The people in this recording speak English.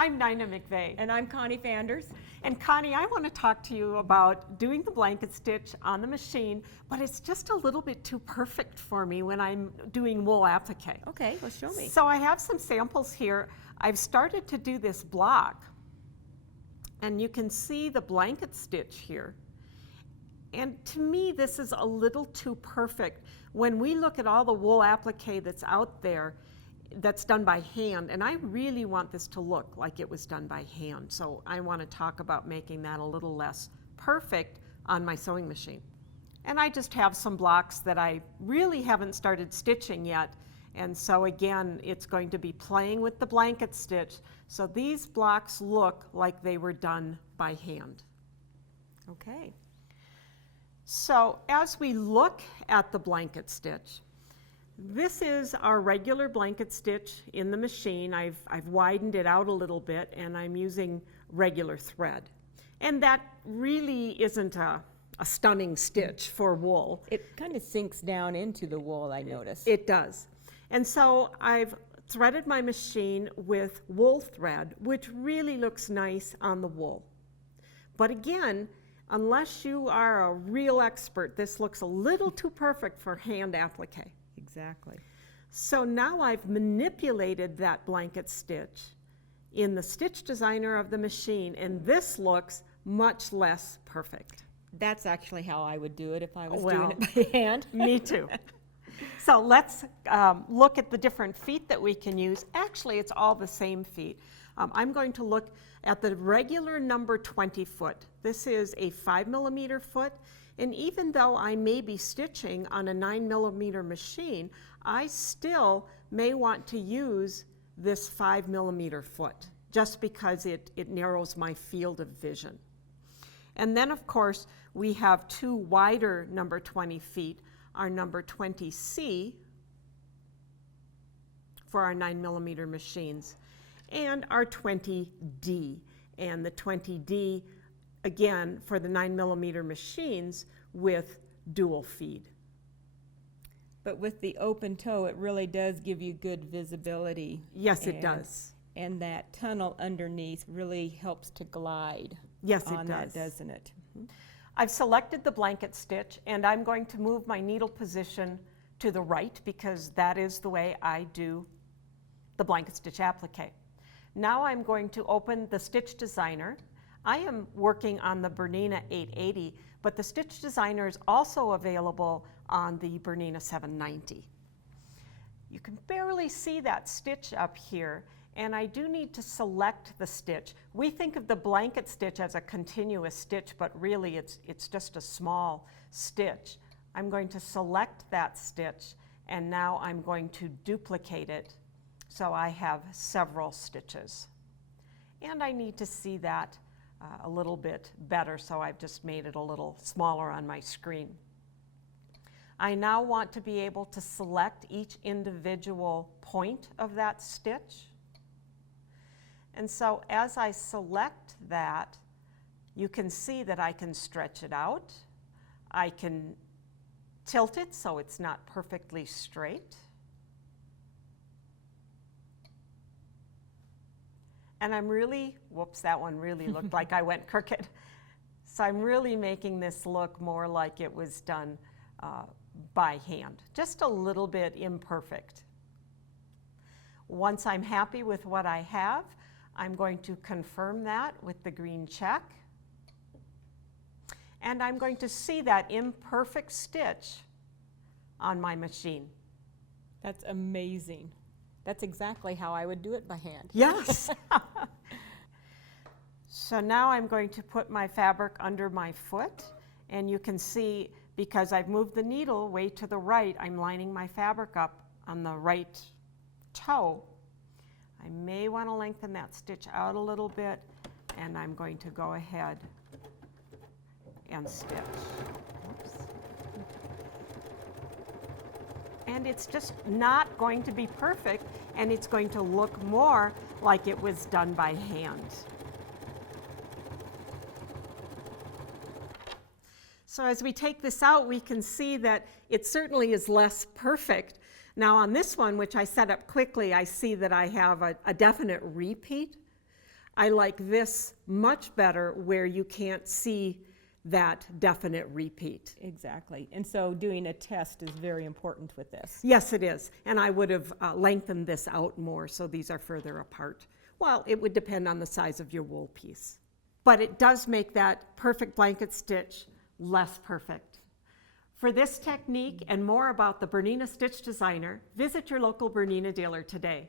I'm Nina McVeigh. And I'm Connie Fanders. And Connie, I want to talk to you about doing the blanket stitch on the machine, but it's just a little bit too perfect for me when I'm doing wool applique. Okay, well show me. So I have some samples here. I've started to do this block, and you can see the blanket stitch here. And to me, this is a little too perfect. When we look at all the wool applique that's out there, that's done by hand, and I really want this to look like it was done by hand. So I want to talk about making that a little less perfect on my sewing machine. And I just have some blocks that I really haven't started stitching yet. And so again, it's going to be playing with the blanket stitch. So these blocks look like they were done by hand. Okay. So as we look at the blanket stitch, this is our regular blanket stitch in the machine. I've widened it out a little bit, and I'm using regular thread. And that really isn't a stunning stitch for wool. It kind of sinks down into the wool, I notice. It does. And so I've threaded my machine with wool thread, which really looks nice on the wool. But again, unless you are a real expert, this looks a little too perfect for hand applique. Exactly. So now I've manipulated that blanket stitch in the stitch designer of the machine, and this looks much less perfect. That's actually how I would do it if I was Well, doing it by hand. Me too. So let's look at the different feet that we can use. Actually, it's all the same feet. I'm going to look at the regular number 20 foot. This is a 5mm foot. And even though I may be stitching on a 9mm machine, I still may want to use this 5mm foot just because it narrows my field of vision. And then of course, we have two wider number 20 feet, our number 20C for our 9mm machines, and our 20D. And the 20D, again, for the 9mm machines with dual feed. But with the open toe, it really does give you good visibility. Yes, it does. And that tunnel underneath really helps to glide. Yes, it on does. that, doesn't it? I've selected the blanket stitch, and I'm going to move my needle position to the right because that is the way I do the blanket stitch applique. Now I'm going to open the stitch designer. I am working on the Bernina 880, but the stitch designer is also available on the Bernina 790. You can barely see that stitch up here, and I do need to select the stitch. We think of the blanket stitch as a continuous stitch, but really it's just a small stitch. I'm going to select that stitch, and now I'm going to duplicate it so I have several stitches. And I need to see that a little bit better, so I've just made it a little smaller on my screen. I now want to be able to select each individual point of that stitch. And so as I select that, you can see that I can stretch it out. I can tilt it so it's not perfectly straight. And I'm really, whoops, that one really looked like I went crooked. So I'm really making this look more like it was done by hand, just a little bit imperfect. Once I'm happy with what I have, I'm going to confirm that with the green check. And I'm going to see that imperfect stitch on my machine. That's amazing. That's exactly how I would do it by hand. Yes. So now I'm going to put my fabric under my foot, and you can see because I've moved the needle way to the right, I'm lining my fabric up on the right toe. I may want to lengthen that stitch out a little bit, and I'm going to go ahead and stitch. Oops. And it's just not going to be perfect, and it's going to look more like it was done by hand. So as we take this out, we can see that it certainly is less perfect. Now on this one, which I set up quickly, I see that I have a definite repeat. I like this much better where you can't see that definite repeat. Exactly. And so doing a test is very important with this. Yes, it is. And I would have lengthened this out more so these are further apart. Well, it would depend on the size of your wool piece. But it does make that perfect blanket stitch less perfect. For this technique and more about the Bernina Stitch Designer, visit your local Bernina dealer today.